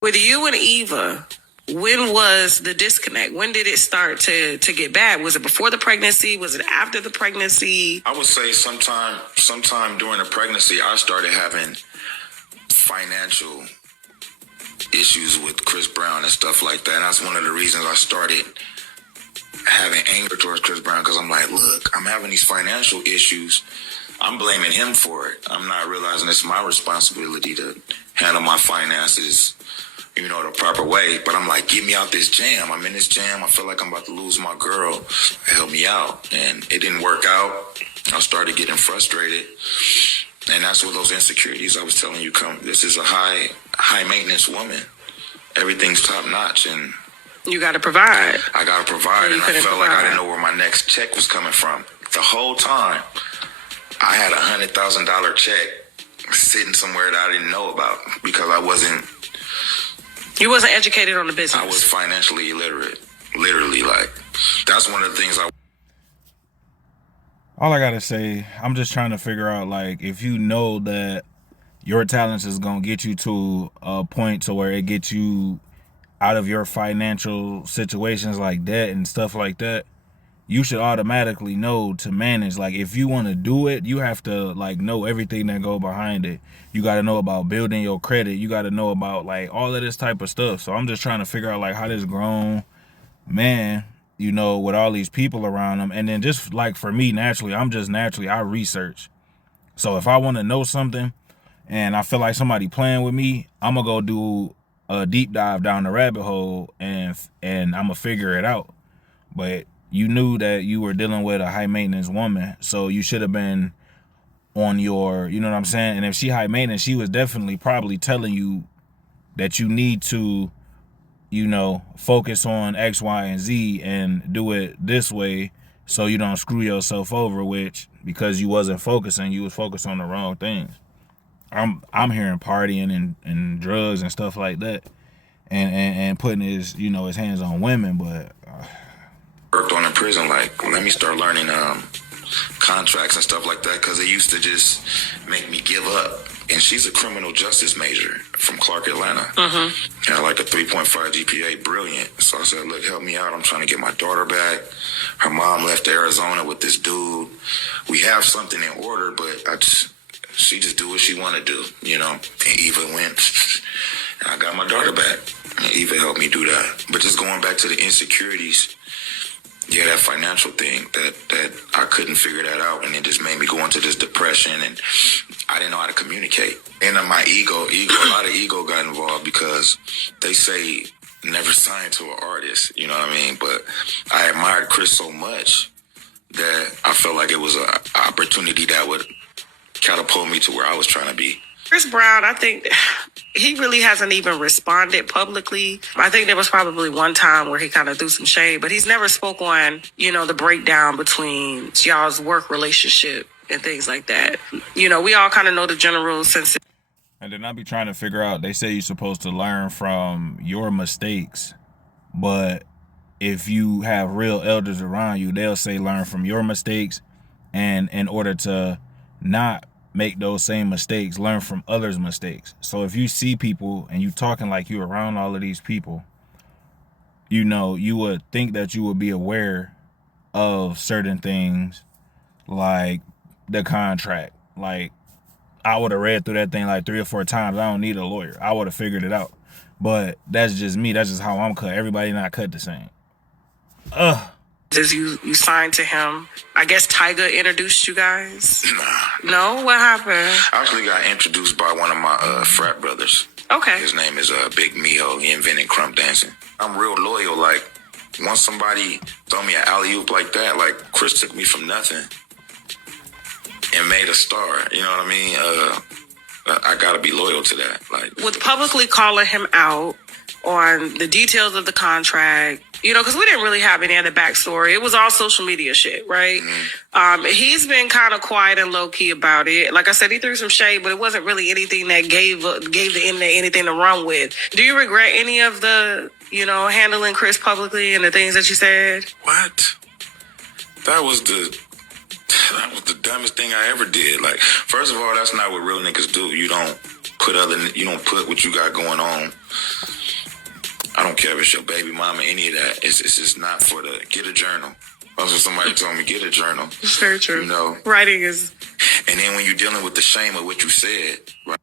With you and Eva, when was the disconnect? When did it start to get bad? Was it before the pregnancy? Was it after the pregnancy? I would say sometime during the pregnancy, I started having financial issues with Chris Brown and stuff like that. And that's one of the reasons I started having anger towards Chris Brown, because I'm like, look, I'm having these financial issues. I'm blaming him for it. I'm not realizing it's my responsibility to handle my finances, the proper way. But I'm like, get me out this jam. I'm in this jam. I feel like I'm about to lose my girl. Help me out. And it didn't work out. I started getting frustrated. And that's where those insecurities I was telling you come. This is a high maintenance woman. Everything's top notch, and you got to provide. I got to provide, and I felt like I didn't know where my next check was coming from. The whole time, I had $100,000 check sitting somewhere that I didn't know about because I wasn't. You wasn't educated on the business. I was financially illiterate. Literally, like, that's one of the things All I gotta say, I'm just trying to figure out, like, if you know that your talents is gonna get you to a point to where it gets you out of your financial situations like debt and stuff like that, you should automatically know to manage. Like, if you want to do it, you have to, like, know everything that go behind it. You got to know about building your credit. You got to know about, like, all of this type of stuff. So I'm just trying to figure out, like, how this grown man, with all these people around him. And then just, like, for me, I research. So if I want to know something and I feel like somebody playing with me, I'm going to go do a deep dive down the rabbit hole and I'm going to figure it out. But you knew that you were dealing with a high maintenance woman, so you should have been on your, you know what I'm saying? And if she high maintenance, she was definitely probably telling you that you need to, focus on X, Y, and Z and do it this way so you don't screw yourself over, which, because you wasn't focusing, you was focused on the wrong things. I'm hearing partying and drugs and stuff like that and putting his hands on women, but worked on in prison, like, let me start learning contracts and stuff like that, because it used to just make me give up. And she's a criminal justice major from Clark, Atlanta. Mm-hmm. Had like a 3.5 GPA, brilliant. So I said, look, help me out. I'm trying to get my daughter back. Her mom left Arizona with this dude. We have something in order, but she just do what she want to do, And Eva went, and I got my daughter back. And Eva helped me do that. But just going back to the insecurities, yeah, that financial thing, that I couldn't figure that out, and it just made me go into this depression, and I didn't know how to communicate. And my ego, a lot of ego got involved, because they say never sign to an artist, you know what I mean? But I admired Chris so much that I felt like it was an opportunity that would catapult me to where I was trying to be. Chris Brown, I think he really hasn't even responded publicly. I think there was probably one time where he kind of threw some shade, but he's never spoke on, the breakdown between y'all's work relationship and things like that. We all kind of know the general sense. And then I be trying to figure out, they say you're supposed to learn from your mistakes, but if you have real elders around you, they'll say learn from your mistakes, and in order to not make those same mistakes, learn from others' mistakes. So if you see people and you talking like you around all of these people, you would think that you would be aware of certain things, like the contract. Like, I would have read through that thing like 3 or 4 times. I don't need a lawyer. I would have figured it out. But that's just me. That's just how I'm cut. Everybody not cut the same. As you signed to him, I guess Tyga introduced you guys? Nah. No? What happened? I actually got introduced by one of my frat brothers. Okay. His name is Big Miho. He invented crump dancing. I'm real loyal. Like, once somebody throw me an alley-oop like that, like, Chris took me from nothing and made a star. You know what I mean? I gotta be loyal to that. Like, with publicly calling him out on the details of the contract, because we didn't really have any other backstory. It was all social media shit, right? Mm-hmm. He's been kind of quiet and low key about it. Like I said, he threw some shade, but it wasn't really anything that gave the internet anything to run with. Do you regret any of the, handling Chris publicly and the things that you said? What? That was the dumbest thing I ever did. Like, first of all, that's not what real niggas do. You don't put what you got going on whether it's your baby mama, any of that. It's just not for the, get a journal. That's what somebody told me, get a journal. It's very true. You know? Writing is... And then when you're dealing with the shame of what you said, right?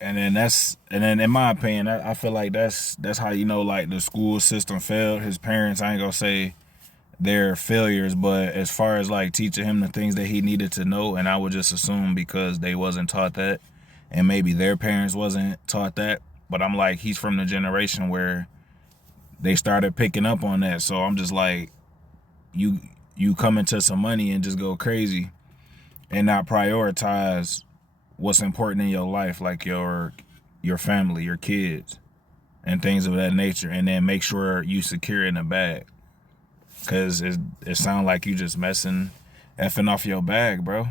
And then in my opinion, I feel like that's how, you know, like the school system failed his parents. I ain't gonna say they're failures, but as far as like teaching him the things that he needed to know, and I would just assume because they wasn't taught that, and maybe their parents wasn't taught that, but I'm like, he's from the generation where they started picking up on that. So I'm just like, you come into some money and just go crazy and not prioritize what's important in your life, like your family, your kids, and things of that nature, and then make sure you secure in the bag. Cause it sounds like you just effing off your bag, bro.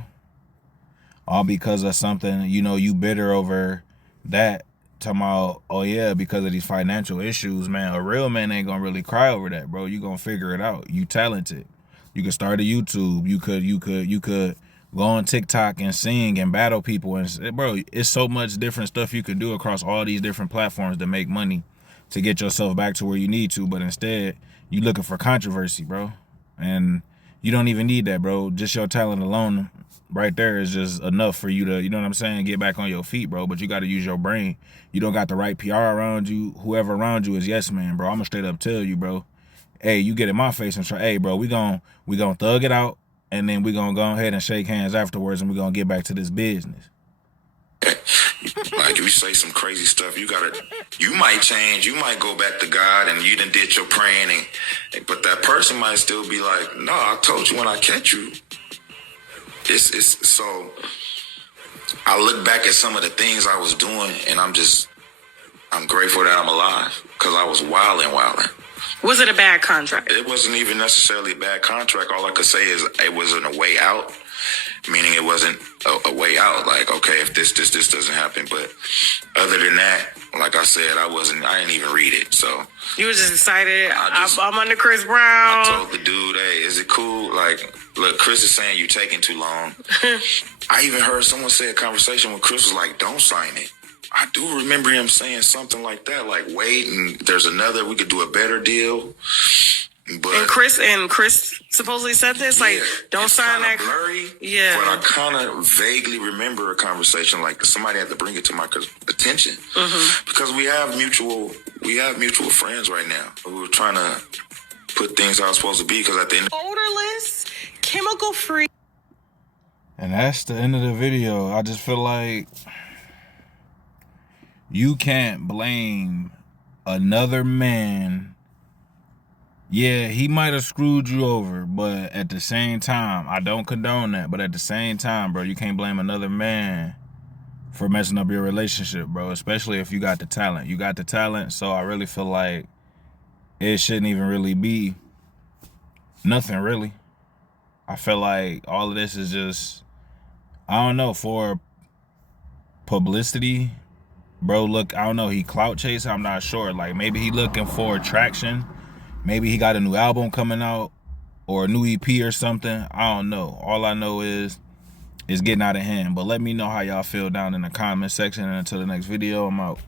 All because of something, you know, you bitter over that. Talking about, oh yeah, because of these financial issues, man. A real man ain't gonna really cry over that, bro. You gonna figure it out. You talented. You could start a YouTube. You could go on TikTok and sing and battle people. And bro, it's so much different stuff you can do across all these different platforms to make money to get yourself back to where you need to. But instead, you looking for controversy, bro. And you don't even need that, bro. Just your talent alone right there is just enough for you to, you know what I'm saying, get back on your feet, bro. But you got to use your brain. You don't got the right PR around you. Whoever around you is yes man, bro. I'm gonna straight up tell you, bro. Hey, you get in my face and try, hey, bro, we gonna thug it out, and then we gonna go ahead and shake hands afterwards, and we gonna get back to this business. Like, if you say some crazy stuff, you might change, you might go back to God, and you done did your praying, but that person might still be like, no, I told you when I catch you. It's so, I look back at some of the things I was doing, and I'm grateful that I'm alive, because I was wilding. Was it a bad contract? It wasn't even necessarily a bad contract. All I could say is it wasn't a way out, meaning it wasn't a way out. Like, okay, if this doesn't happen. But other than that, like I said, I didn't even read it. So you were just excited. I'm under Chris Brown. I told the dude, hey, is it cool? Like, look, Chris is saying you taking too long. I even heard someone say a conversation when Chris was like, don't sign it. I do remember him saying something like that, like, wait, and there's another, we could do a better deal. But and Chris supposedly said this, like, yeah, don't sign that. Blurry, yeah. But I kind of vaguely remember a conversation like somebody had to bring it to my attention, because we have mutual friends right now who are trying to put things how it's supposed to be. Because at the end, odorless, chemical free. And that's the end of the video. I just feel like you can't blame another man. Yeah, he might have screwed you over, but at the same time, I don't condone that. But at the same time, bro, you can't blame another man for messing up your relationship, bro, especially if you got the talent. You got the talent, so I really feel like it shouldn't even really be nothing, really. I feel like all of this is just, I don't know, for publicity. Bro, look, I don't know, he clout chasing, I'm not sure. Like, maybe he looking for traction. Maybe he got a new album coming out or a new EP or something. I don't know. All I know is it's getting out of hand. But let me know how y'all feel down in the comment section. And until the next video, I'm out.